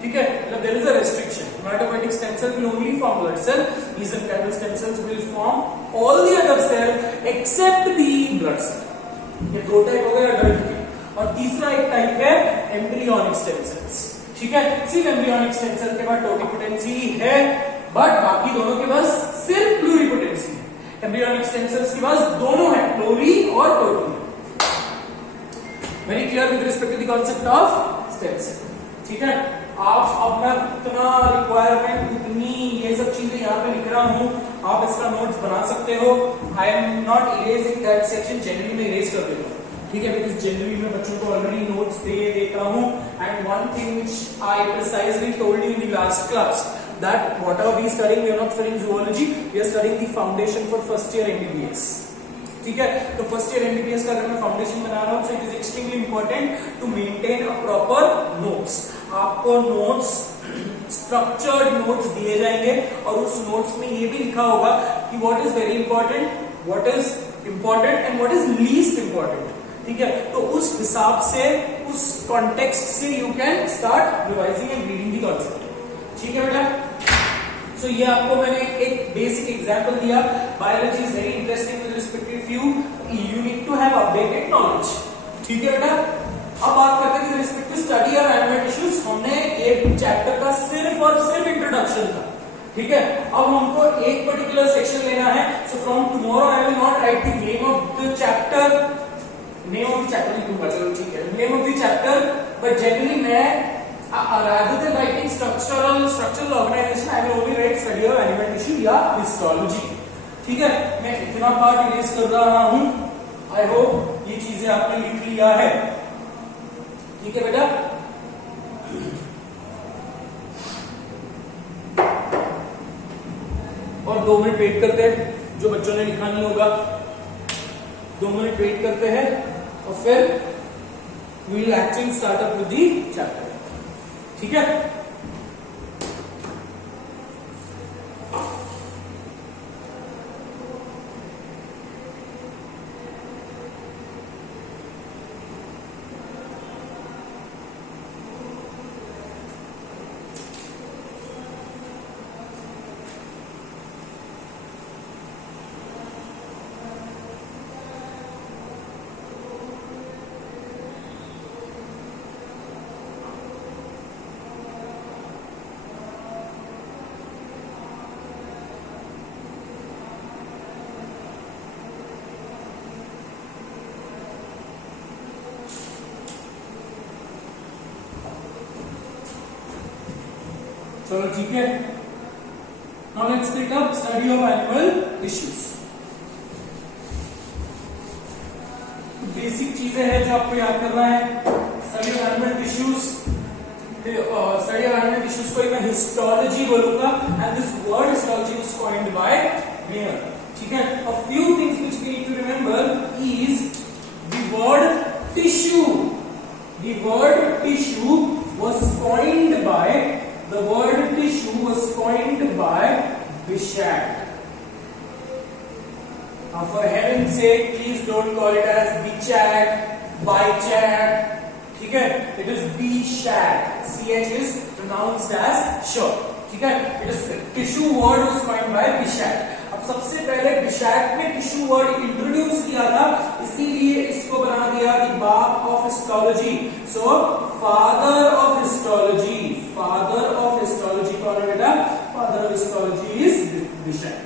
ठीक है। मतलब there is a restriction. Haematopoietic stem cell will only form blood cell, mesenchymal stem cells will form all the other cell except the blood cell. ये दो टाइप हो गए अडल्ट के। और तीसरा एक टाइप है एम्ब्रियोनिक स्टेम सेल्स, ठीक है। सिर्फ एम्ब्रियोनिक स्टेम सेल के बाद टोटिपोटेंसी है, बट बाकी दोनों के पास सिर्फ प्लूरिपोटेंसी है। एम्ब्रियोनिक स्टेम सेल्स के पास दोनों है, प्लूरी और toti. Very clear with respect to the concept of stem cell, ठीक है। आप अब मैं उतना रिक्वायरमेंट उतनी ये सब चीजें यहाँ पे लिख रहा हूँ, आप इसका नोट्स बना सकते हो। I am not erasing that section, generally मैं इरेज कर देता हूँ, ठीक है, बिकॉज जनरली मैं बच्चों को ऑलरेडी नोट्स दे देता हूँ। And one thing which I precisely told you in the last class that whatever we studying, we are not studying zoology, we are studying the foundation for first year MBBS, ठीक है। तो first year MBBS का अगर मैं foundation बना रहा हूं, so it is extremely important to maintain a proper notes। आपको नोट्स, स्ट्रक्चर्ड नोट्स दिए जाएंगे और उस नोट्स में ये भी लिखा होगा कि what is very important, what is important and what is least important, ठीक है। तो उस हिसाब से, उस कॉन्टेक्स्ट से you can start revising and reading the concept, ठीक है बेटा। सो ये आपको मैंने एक बेसिक एग्जांपल दिया। Biology is very interesting with respect to you need to have updated knowledge, ठीक है बेटा। अब बात करते हैं with respect to study of animal tissues. हमने एक चैप्टर का सिर्फ और सिर्फ इंट्रोडक्शन था, ठीक है। अब हमको एक पर्टिकुलर सेक्शन लेना है। So from tomorrow I will not right the name of the chapter, name of the chapter नहीं दूंगा, चलो ठीक है, name of the chapter, but generally मैं rather than writing structural organization, I will only write study of animal tissue या histology, ठीक है। मैं इतना पार्ट इरेज कर रहा हूं। आई होप ये चीजें आपने लिख लिया है, ठीक है बेटा। और 2 मिनट वेट करते हैं, जो बच्चों ने लिखा नहीं होगा 2 मिनट वेट करते हैं और फिर we will actually start up with the chapter, ठीक है। चलो ठीक है, now let's take up study of animal tissues. Basic चीजें हैं जो आपको याद करना है। Study of animal tissues, study of animal tissues को मैं हिस्टोलॉजी बोलूंगा, and this word histology was coined by Mayer. ठीक है, a few things which we need to remember is the word tissue. The word tissue was coined by Bichat. For heaven's sake, please don't call it as Bichat, Bichat. ठीक है, it is Bichat. CH is pronounced as sh. ठीक है, it is tissue word was coined by Bichat. अब सबसे पहले Bichat ने tissue word introduce किया था, इसीलिए इसको बना दिया द बाप of histology. So father of histology, father of histology कौन है बेटा? Father of histology is Bichat।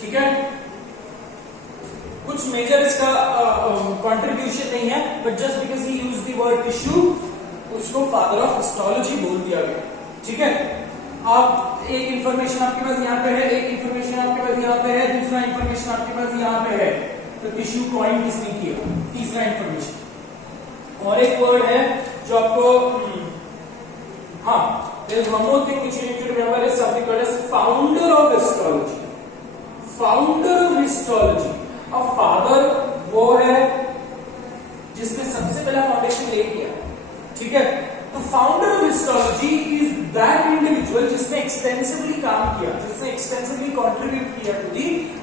ठीक है, कुछ मेजर इसका कंट्रीब्यूशन नहीं है, but just because he used the word tissue उसको फादर ऑफ हिस्टोलॉजी बोल दिया गया। ठीक है, आप एक इंफॉर्मेशन आपके पास यहाँ पे है, एक इंफॉर्मेशन आपके पास यहाँ पे है, दूसरा इंफॉर्मेशन आपके पास यहाँ पे है, तो टिश्यू कॉइन किसने किया? तीसरा इंफॉर्मेशन। और एक वर्ड है जो आपको there is one more thing which you need to remember is something called as founder of histology. Founder of histology. अब फादर वो है जिसने सबसे पहला फाउंडेशन ले किया। ठीक है, तो founder of histology is that individual जिसने एक्सटेंसिवली काम किया, जिसने एक्सटेंसिवली कंट्रीब्यूट किया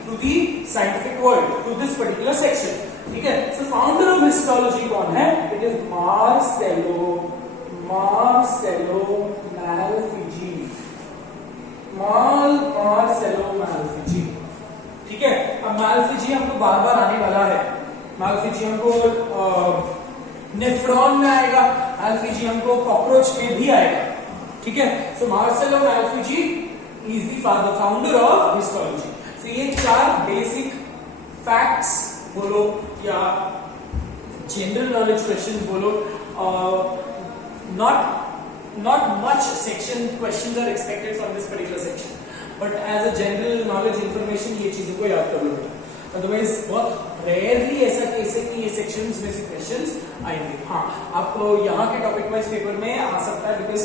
to the scientific world, to this particular section. ठीक है, सो फाउंडर ऑफ हिस्टोलॉजी कौन है? It is Marcello Malpighi. Marcello Malpighi. ठीक है, अब मैलफिजी हमको बार बार आने वाला है। मैलफिजी हमको नेफ्रॉन में आएगा, मैलफिजी हमको कॉकरोच में भी आएगा। ठीक है, so Marcello Malpighi is the founder of histology. So ये चार बेसिक फैक्ट्स बोलो या जनरल नॉलेज क्वेश्चंस बोलो, not much section questions are expected from this particular section, but as a general knowledge information ये चीजों को याद कर लो बेटा, अदरवाइज बहुत रेयरली ऐसा केस है कि ये सेक्शंस में से क्वेश्चंस आएंगे। हाँ, आपको यहाँ के टॉपिक वाइज पेपर में आ सकता है, बिकॉज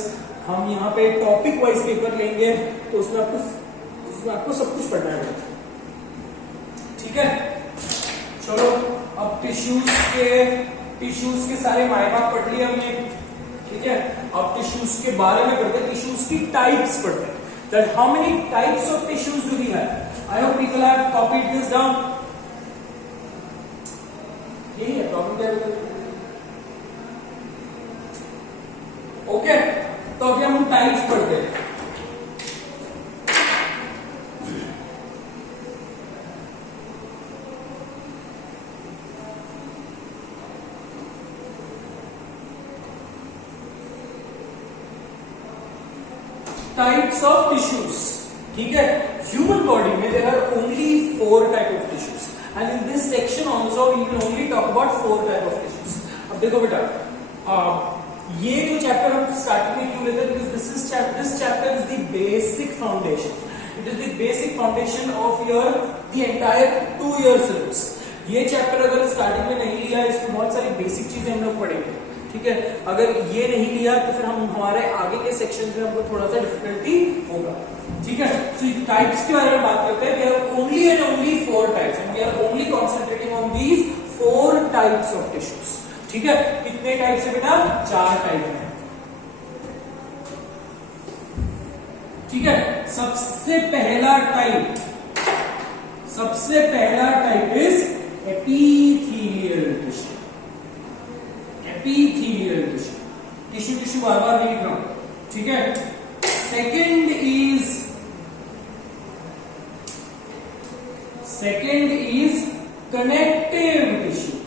हम यहाँ पे टॉपिक वाइज पेपर लेंगे, तो उसमें आपको सब कुछ पढ़ना है। ठीक है, चलो अब टिश्यूज के सारे मायने पढ़ लिए हमने। ठीक है, अब टिश्यूज के बारे में पढ़ते हैं, टिश्यूज की टाइप्स पढ़ते हैं। That how many types of tissues do we have? I hope people have copied this down. यही है प्रॉब्लम क्या है? ओके, तो अभी हम टाइप्स पढ़ते हैं। Types of tissues. ठीक है, ह्यूमन बॉडी में there are only 4 type of tissues, and in this section also we will only talk about 4 type of tissues. अब देखो बेटा, ये जो चैप्टर हम स्टार्टिंग में क्यों लेते हैं? Because this chapter is the basic foundation. It is the basic foundation of your the entire 2 year syllabus. ये चैप्टर अगर स्टार्टिंग में नहीं लिया, इसमें बहुत सारी बेसिक चीजें हम लोग पढ़ेंगे। ठीक है, अगर ये नहीं लिया तो फिर हम हमारे आगे के सेक्शन में हमको थोड़ा सा डिफिकल्टी होगा। ठीक है, सो टाइप्स के बारे में बात करते हैं। There are only and only 4 types, and we are only concentrating on these 4 types of tissues. ठीक है, कितने टाइप्स है बेटा? 4 टाइप है। ठीक है, सबसे पहला type is epithelial tissue. Epithelial tissue बार बार नहीं लिख रहा हूं। ठीक है, second is connective tissue.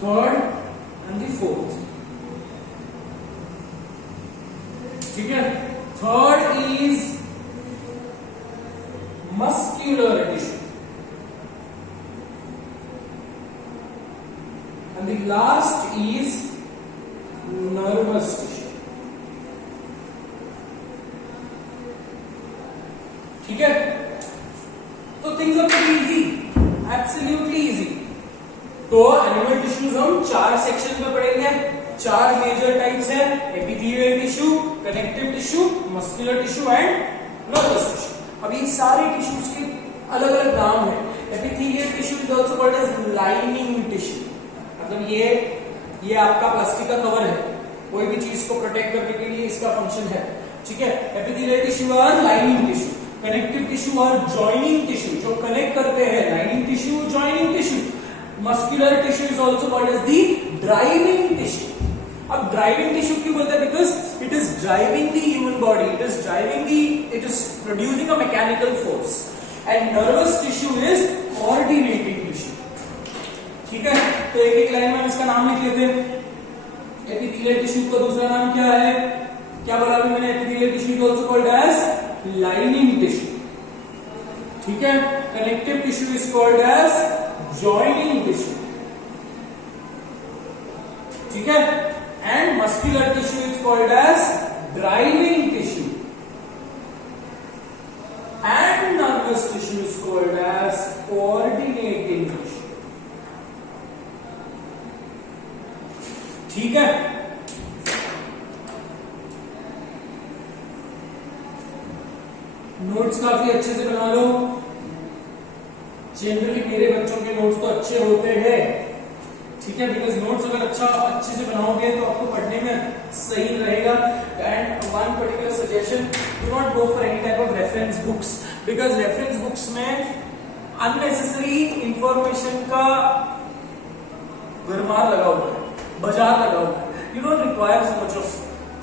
Third and the fourth last is nervous tissue. ठीक है, तो things are very easy, absolutely easy. तो एनिमल टिश्यूज हम 4 सेक्शन में पढ़ेंगे। 4 मेजर टाइप्स है, epithelial tissue, connective tissue, muscular tissue and nervous tissue. अब ये सारे टिश्यूज के अलग अलग नाम है। Epithelial tissue is also called as lining tissue, मतलब ये आपका प्लास्टिक का कवर है, कोई भी चीज को प्रोटेक्ट करने के लिए इसका फंक्शन है। ठीक है, एपिथेलियल टिश्यू और लाइनिंग टिश्यू। कनेक्टिव टिश्यू और जॉइनिंग टिश्यू, जो कनेक्ट करते हैं, lining tissue, joining tissue. Muscular tissue is also called as the driving tissue. अब ड्राइविंग टिश्यू क्यों बोलते हैं? Because it is driving the human body, it is producing a mechanical force. And nervous tissue is coordinating tissue. ठीक है, तो एक एक line में हम इसका नाम लिख लेते हैं। एपिथेलियल टिश्यू का दूसरा नाम क्या है? क्या बोला अभी मैंने? Epithelial tissue is also called as lining tissue. ठीक है, connective tissue is called as joining tissue. ठीक है, and muscular tissue is called as driving tissue and nervous tissue is called as coordinating tissue. ठीक है, notes काफी अच्छे से बना लो। जनरली मेरे बच्चों के नोट्स तो अच्छे होते हैं। ठीक है, बिकॉज नोट्स अगर अच्छे से बनाओगे तो आपको पढ़ने में सही रहेगा। And one particular suggestion, do not go for any type of reference books, because reference books में अननेसेसरी इंफॉर्मेशन का भरमार लगा हुआ है, बाजार लगा हुआ है। You don't require so much of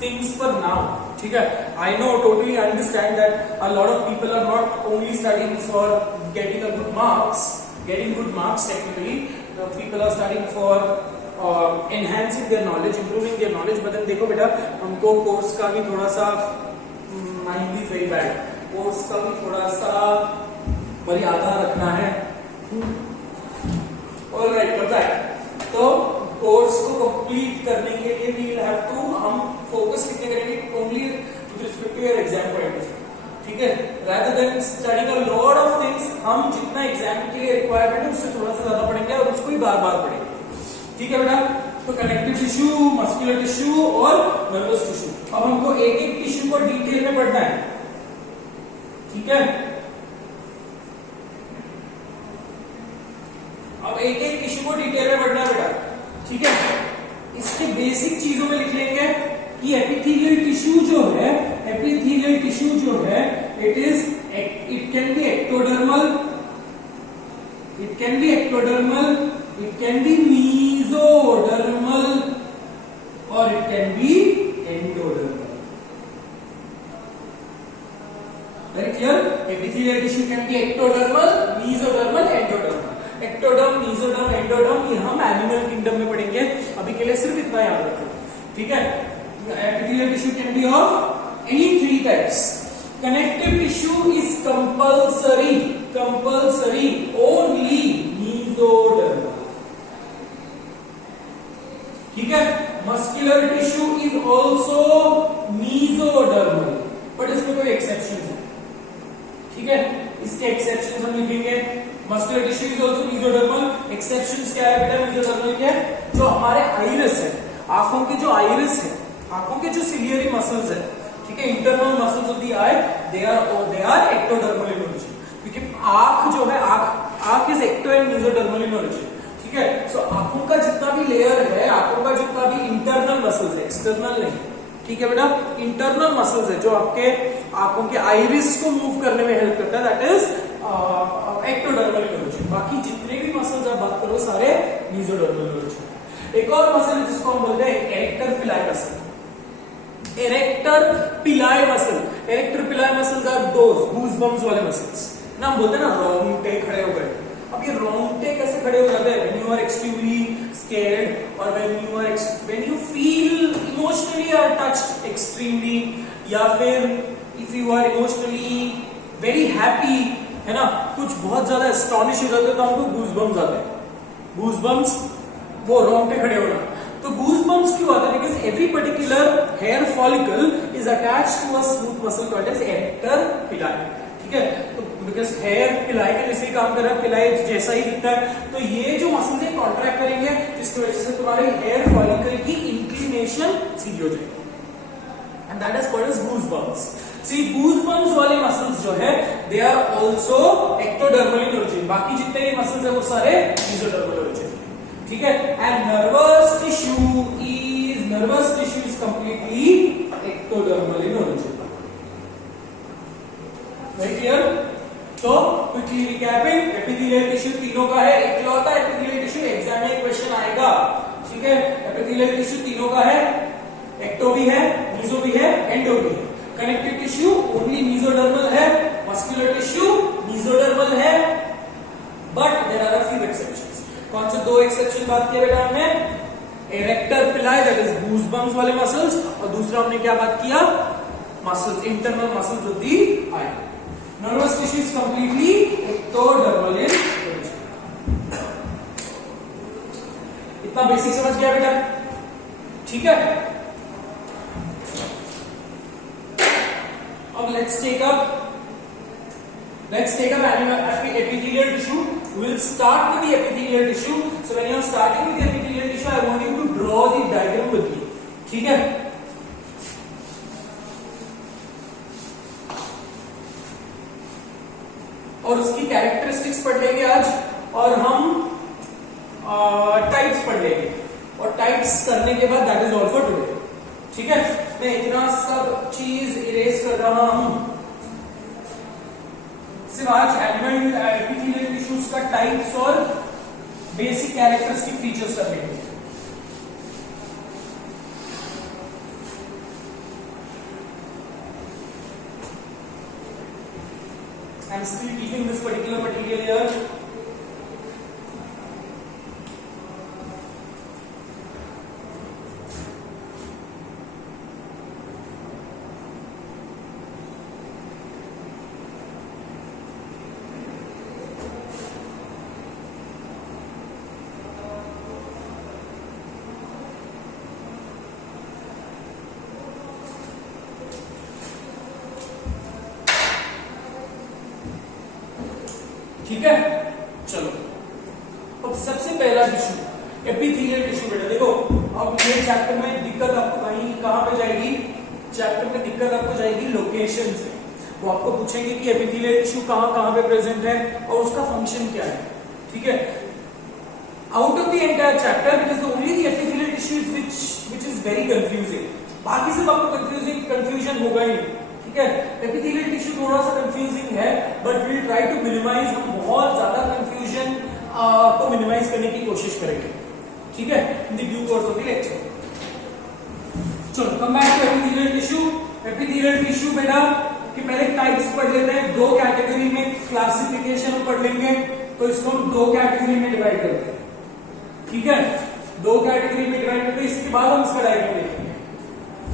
things for now. ठीक है, I know, totally understand that a lot of people are not only studying for getting a good marks, technically people are studying for enhancing their knowledge, improving their knowledge। But देखो बेटा, हमको course का भी थोड़ा सा mind भी very bad, course का भी थोड़ा सा मर्यादा रखना है। ऑलराइट, पता है, तो कोर्स को कंप्लीट करने के लिए वी विल हैव टू, हम फोकस कितने करेंगे only with respect to your exam point of view. ठीक है, rather than studying a lot of things, हम जितना एग्जाम के लिए रिक्वायरमेंट है उससे थोड़ा सा ज्यादा पढ़ेंगे और उसको ही बार-बार पढ़ेंगे। ठीक है बेटा, तो कनेक्टिव टिश्यू, मस्कुलर टिश्यू और नर्वस टिश्यू। अब हमको एक एक टिश्यू को डिटेल में पढ़ना है। ठीक है, अब एक एक टिश्यू को डिटेल में पढ़ना है बेटा। ठीक है, इसके बेसिक चीजों में लिख लेंगे कि एपिथेलियल टिश्यू जो है, it can be ectodermal, it can be mesodermal or it can be endodermal। Very clear? Epithelial tissue can be ectodermal, mesodermal, endodermal। Ectoderm, mesoderm, endoderm ये हम एनिमल किंगडम में पढ़ेंगे। अभी के लिए सिर्फ इतना याद रखो। ठीक है, epithelial tissue can be of any 3 types। Connective tissue is compulsory only mesodermal। ठीक है, muscular tissue is also mesodermal, but इसमें कोई एक्सेप्शन है। ठीक है, इसके एक्सेप्शन हम लिखेंगे। Muscular tissue is also mesodermal. Exceptions क्या है बेटा मेसोडर्मल के? जो हमारे आइरिस है, आंखों के जो आइरिस है, आंखों के जो सिलियरी मसल्स है, ठीक है, internal muscles of the eye, they are ectodermal in origin. क्योंकि आंख जो है, आंख is ecto and mesodermal in origin. ठीक है, सो आंखों का जितना भी लेयर है, आंखों का जितना भी इंटरनल मसल्स है, एक्सटर्नल नहीं। ठीक है बेटा, इंटरनल मसल्स है जो आपके आंखों के आइरिस को मूव करने में हेल्प करता है, that is ectodermal in origin. बाकी जितने भी मसल्स आप बात करो सारे मेसोडर्मल इन ओरिजिन। एक और मसल जिसको हम बोलते हैं एरेक्टर पिलाई मसल। एरेक्टर पिलाई मसल्स आर दोस गूज़बम्प्स वाले मसल्स ना, हम बोलते हैं ना रोंगटे खड़े हो गए। अब ये रोंगटे कैसे खड़े हो जाते हैं? When you are extremely scared और when you feel emotionally are touched extremely, या फिर if you are emotionally very happy, है ना, कुछ बहुत ज्यादा एस्टोनिश हो जाते हैं तो हमको गूज़बम्प्स आते हैं। गूज़बम्प्स वो रोंगटे खड़े होना। तो गूज बम्प्स क्यों आता है? Because every particular hair follicle is attached to a smooth muscle called as arrector pili. ठीक है, तो बिकॉज हेयर पिलाई के जैसे ही काम कर रहा है, पिलाई जैसा ही दिखता है, तो ये जो मसल्स है कॉन्ट्रैक्ट करेंगे, जिसकी वजह से तुम्हारे हेयर फॉलिकल की इंक्लिनेशन सीधी हो जाएगी, and that is called as goose bumps. See goose bumps वाले मसल्स जो है they are also ectodermal in origin, बाकी जितने ये मसल्स है वो सारे मेसोडर्मल ओरिजिन। ठीक है, and nervous tissue is completely ectodermal in origin. Very clear? तो क्विकली रिकैपिंग, एपिथेलियल टिश्यू तीनों का है, इकलौता एपिथेलियल टिश्यू एग्जाम में क्वेश्चन आएगा। ठीक है, एपिथेलियल टिश्यू तीनों का है, एक्टो भी है, मीजो भी है, एंडो भी है। कनेक्टिव टिश्यू ओनली मेसोडर्मल है, मस्कुलर टिश्यू मेसोडर्मल है, but there are a few exceptions. कौन से दो एक्सेप्शन बात किया बेटा हमने? एरेक्टर पिलाई दैट इज गूज बम्प्स वाले मसल्स, और दूसरा हमने क्या बात किया? Muscles, internal muscles of the I. Nervous tissue is completely ectodermal in origin। इतना बेसिक समझ गया बेटा? ठीक है, अब let's take up epithelial tissue। We will start with the epithelial tissue। So when you are starting with the epithelial tissue, I want you to draw the diagram with me। ठीक है, और उसकी कैरेक्टरिस्टिक्स पढ़ लेंगे आज, और हम types पढ़ लेंगे, और टाइप्स करने के बाद that is all for today. ठीक है, मैं इतना सब चीज इरेज कर रहा हूं, सिर्फ आज एनिमल एपिथेलियल टिश्यूज का टाइप्स और बेसिक कैरेक्टरिस्टिक फीचर्स कर लेंगे। I'm still keeping this particular material here। ठीक है, चलो अब सबसे पहला टिश्यू एपिथेलियल टिश्यू। बेटा देखो, अब ये चैप्टर में दिक्कत आपको कहां पे जाएगी? चैप्टर में दिक्कत आपको जाएगी लोकेशन से। वो आपको पूछेंगे कि एपिथेलियल टिश्यू कहां पे प्रेजेंट है और उसका फंक्शन क्या है। ठीक है, out of the entire chapter it is only the epithelial tissue which is very confusing. बाकी सब आपको कंफ्यूजन होगा ही नहीं। ठीक है, एपिथेलियल टिश्यू थोड़ा सा कंफ्यूजिंग है, but will try to minimise, हम बहुत ज्यादा कंफ्यूजन को मिनिमाइज करने की कोशिश करेंगे। ठीक है, in the due course of the lecture. चलो come back to epithelial tissue. Epithelial tissue बेटा कि पहले टाइप्स पढ़ लेते हैं, दो कैटेगरी में क्लासिफिकेशन पढ़ लेंगे, तो इसको हम दो कैटेगरी में डिवाइड करते हैं। ठीक है, दो कैटेगरी में डिवाइड करते हैं, इसके बाद हम इसका डायग्राम देखेंगे।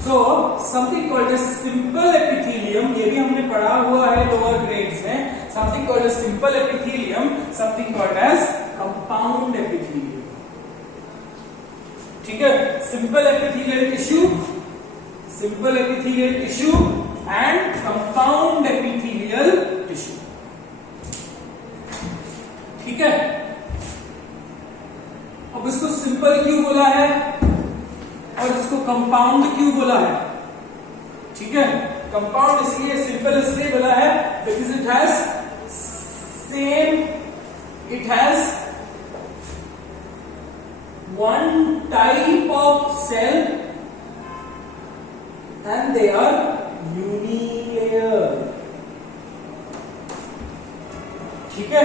So something called as simple epithelium, ये भी हमने पढ़ा हुआ है लोअर ग्रेड्स में। Something called as simple epithelium, something called as compound epithelium। ठीक है, simple epithelial tissue and compound epithelial tissue। ठीक है, अब इसको सिंपल क्यों बोला है और इसको कंपाउंड क्यों बोला है? ठीक है, कंपाउंड इसलिए, सिंपल इसलिए बोला है because it has one type of cell and they are unilayer. ठीक है,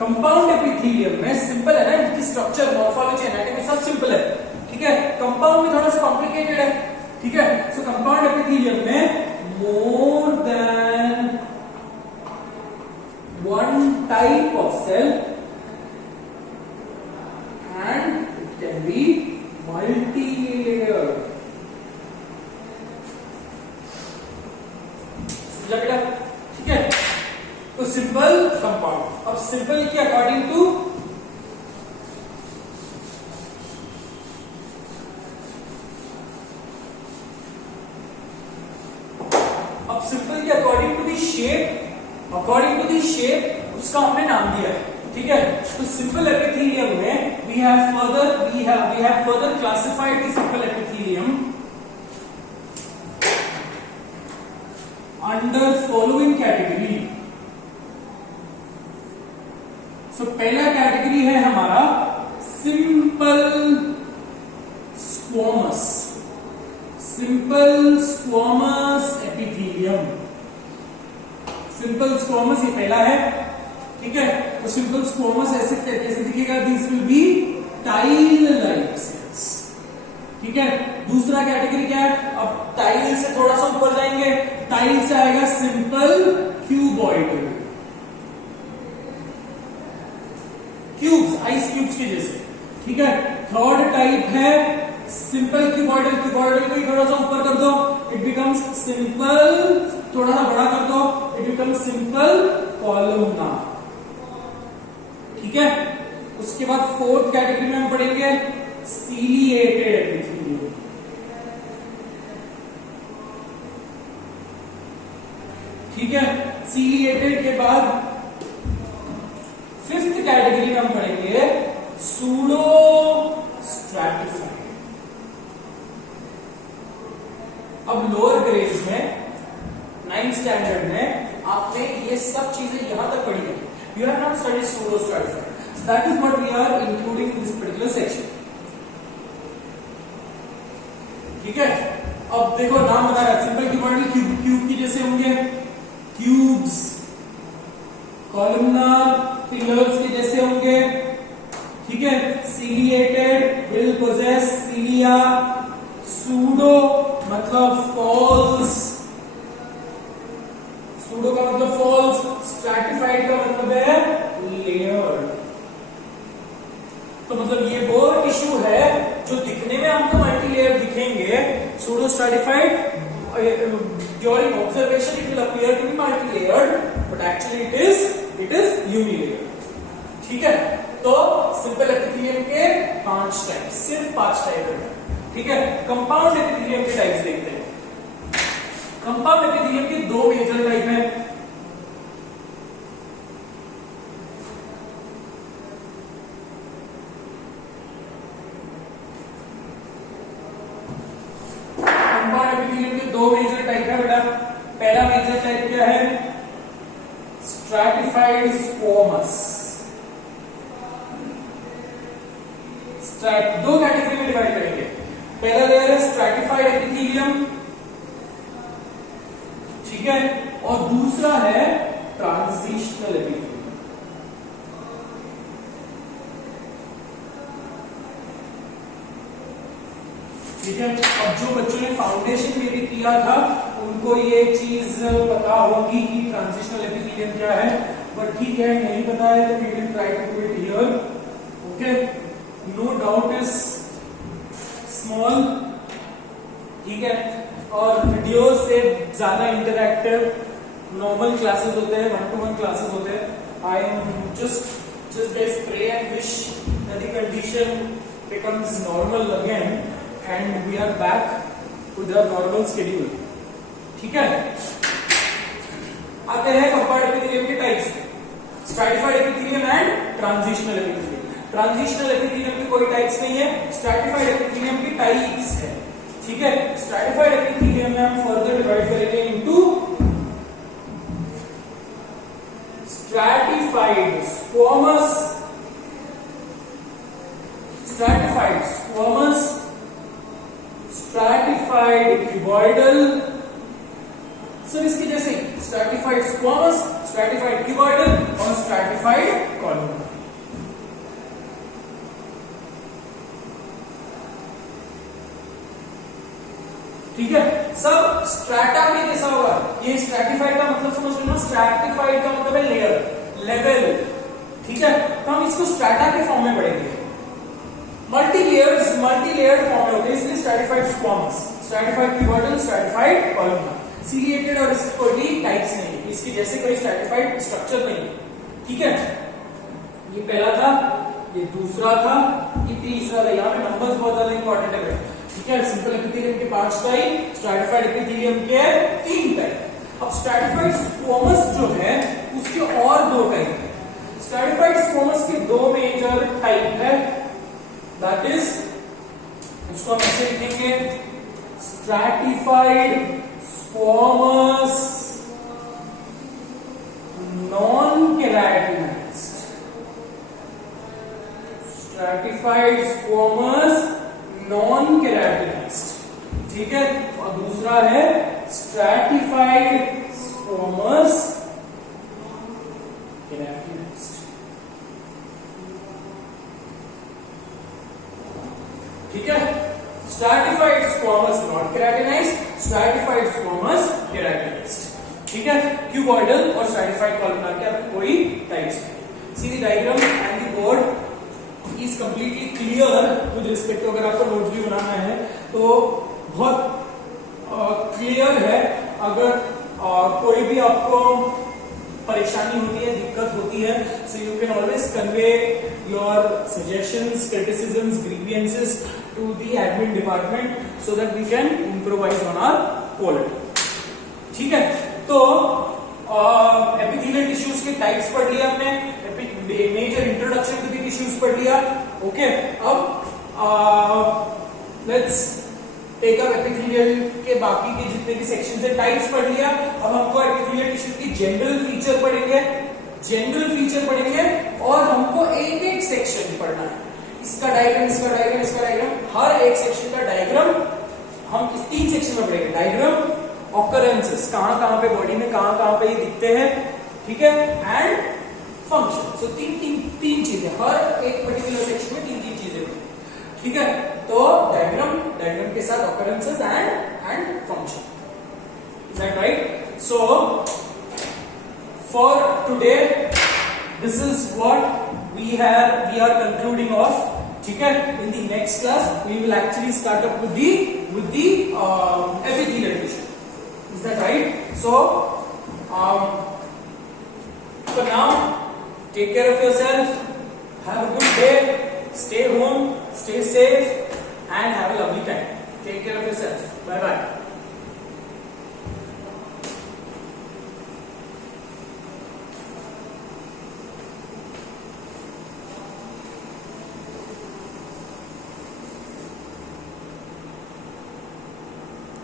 कंपाउंड एपिथेलियम में सिंपल है ना, इसकी स्ट्रक्चर, मॉर्फोलॉजी, एनाटॉमी सब सिंपल है। ठीक है, कंपाउंड में थोड़ा सा कॉम्प्लिकेटेड है। ठीक है, सो कंपाउंड एपिथेलियम में more than one type of cell and it can be multilayered. समझा बेटा? ठीक है, तो सिंपल, कंपाउंड। अब सिंपल की अकॉर्डिंग टू अब सिंपल के अकॉर्डिंग टू द शेप उसका हमने नाम दिया है, ठीक है। तो सिंपल एपिथेलियम में we have further classified the simple epithelium under following category. सो पहला कैटेगरी है हमारा simple squamous epithelium. Simple squamous ये पहला है, ठीक है। तो सिंपल स्क्वोमस ऐसे कैसे दिखेगा, this will be tile like cells, ठीक है। दूसरा कैटेगरी क्या है, अब टाइल से थोड़ा सा ऊपर जाएंगे, टाइल से आएगा simple cuboidal, cubes, ice cubes के जैसे, ठीक है। थर्ड टाइप है सिंपल क्यूबॉइडल, क्यूबॉइडल को थोड़ा सा ऊपर कर दो, इट बिकम्स सिंपल, थोड़ा सा बड़ा कर दो, इट बिकम्स सिंपल कॉलमनार, ठीक है। उसके बाद फोर्थ कैटेगरी में हम पढ़ेंगे सीलिएटेड एपिथेलियम, ठीक है। सीलिएटेड के बाद फिफ्थ कैटेगरी में हम पढ़ेंगे सूडो स्ट्रैटिफाइड। अब लोअर ग्रेड्स में 9th स्टैंडर्ड में आपने ये सब चीजें यहां तक पढ़ी है, you have not studied pseudo stratified, that is what we are including in this particular section, ठीक है। अब देखो नाम बता रहा है, सिंपल क्यूबॉइडल क्यूब की जैसे होंगे, क्यूब्स कॉलमनार पिलर्स के जैसे होंगे, ठीक है। सीलिएटेड विल पोजेस सीलिया, सूडो मतलब फॉल्स, सूडो का मतलब फॉल्स, स्ट्रैटिफाइड का मतलब है लेयर्ड। तो मतलब ये वो टिश्यू है जो दिखने में हमको मल्टी लेयर दिखेंगे, pseudo stratified, during observation it will appear to be multi-layered, but actually it is unilayered, ठीक है। तो सिंपल एपिथेलियम के 5 टाइप, सिर्फ 5 टाइप है, ठीक है। कंपाउंड एपिथेलियम के टाइप्स देखते हैं। कंपाउंड एपिथेलियम के 2 मेजर टाइप है, कंपाउंड एपिथेलियम के 2 मेजर टाइप है बेटा। पहला मेजर टाइप क्या है, स्ट्रैटिफाइड स्क्वोमस। दो कैटेगरी में डिवाइड करेंगे, पहला लेयर है स्ट्रैटिफाइड एपिथेलियम, ठीक है, और दूसरा है ट्रांजिशनल एपिथेलियम, ठीक है। अब जो बच्चों ने फाउंडेशन में भी किया था उनको ये चीज पता होगी कि ट्रांजिशनल एपिथेलियम क्या है, बट ठीक है, नहीं पता है तो we will try to do it here, okay. No doubt is small, ठीक है। और वीडियो से ज्यादा इंटरैक्टिव नॉर्मल क्लासेस होते हैं, 1-to-1 क्लासेस होते हैं। I am just pray and wish that the condition becomes normal again and we are back to the normal schedule, ठीक है। आते हैं कंपाउंड एपिथेलियम के types, stratified epithelium and transitional epithelium. Transitional epithelium की कोई types नहीं है, stratified epithelium की टाइप्स है, ठीक है। स्ट्रैटिफाइड एपिथेलियम में हम फर्दर डिवाइड करेंगे into stratified squamous, stratified squamous, stratified cuboidal, सब इसके जैसे स्ट्रैटिफाइड स्क्वोमस, स्ट्रैटिफाइड क्यूबॉइडल और स्ट्रैटिफाइड कॉलमनार, ठीक है। सब स्ट्रैटा में कैसा होगा, ये स्ट्रैटिफाइड का मतलब समझ लेना, स्ट्रैटिफाइड का मतलब है लेयर, लेवल, ठीक है। तो हम इसको स्ट्रैटा के फॉर्म में पढ़ेंगे, मल्टी लेयर्ड फॉर्म में होते हैं, इसलिए stratified squamous, stratified cuboidal, stratified columnar. Ciliated और इसके कोई टाइप्स नहीं है, इसके जैसे कोई स्ट्रैटिफाइड स्ट्रक्चर नहीं है, ठीक है। ये पहला था, ये दूसरा था, ये तीसरा था। यहाँ पे नंबर्स बहुत ज्यादा इंपॉर्टेंट है, ठीक है। सिंपल एपिथेलियम के 5 टाइप, स्ट्रैटिफाइड एपिथेलियम के 3 टाइप। अब स्ट्रैटिफाइड स्क्वैमस जो है उसके और दो टाइप है। स्ट्रैटिफाइड स्क्वैमस के दो मेजर टाइप है, दैट इज, इसको हम ऐसे लिखेंगे, stratified squamous non keratinised, stratified squamous non keratinised, ठीक है। और दूसरा है स्ट्रैटिफाइड स्क्वैमस केराटिनाइज्ड, ठीक है। Stratified squamous not keratinised, stratified squamous keratinised, ठीक है। क्यूबॉइडल और स्ट्रैटिफाइड कॉलमनार के आपको कोई टाइप्स नहीं। See the diagram and the board is completely clear with respect to, अगर आपको नोट भी बनाना है तो बहुत क्लियर है। अगर कोई भी आपको परेशानी होती है, दिक्कत होती है, so you can always convey your suggestions, criticisms, grievances to the admin department so that we can improvise on our quality, ठीक है। तो एपिथेलियल टिश्यूज के टाइप्स पढ़ लिया हमने, major introduction to the tissues पढ़ लिया, ओके। अब लेट्स टेक अप एपिथेलियल के बाकी के जितने भी सेक्शन है, टाइप्स पढ़ लिया। अब हमको एपिथेलियल टिश्यू की जनरल फीचर पढ़ेंगे, जनरल फीचर पढ़ेंगे, और हमको एक एक सेक्शन पढ़ना है, इसका डायग्राम, इसका डायग्राम, इसका डायग्राम, हर एक सेक्शन का डायग्राम हम इस 3 सेक्शन में पढ़ेंगे। डायग्राम, ऑकरेंसेस, कहां कहां पे बॉडी में कहां कहां पे ये दिखते हैं, ठीक है, एंड फंक्शन। सो तीन चीजें हर एक पर्टिकुलर सेक्शन में, तीन चीजें, ठीक है। तो डायग्राम के साथ occurrences and function, is that right? So for today this is what we are concluding off, ठीक है। In the next class we will actually start up with the epithelial tissue, is that right? So for now, take care of yourself, have a good day, stay home, stay safe, and have a lovely time. Take care of yourself. Bye bye.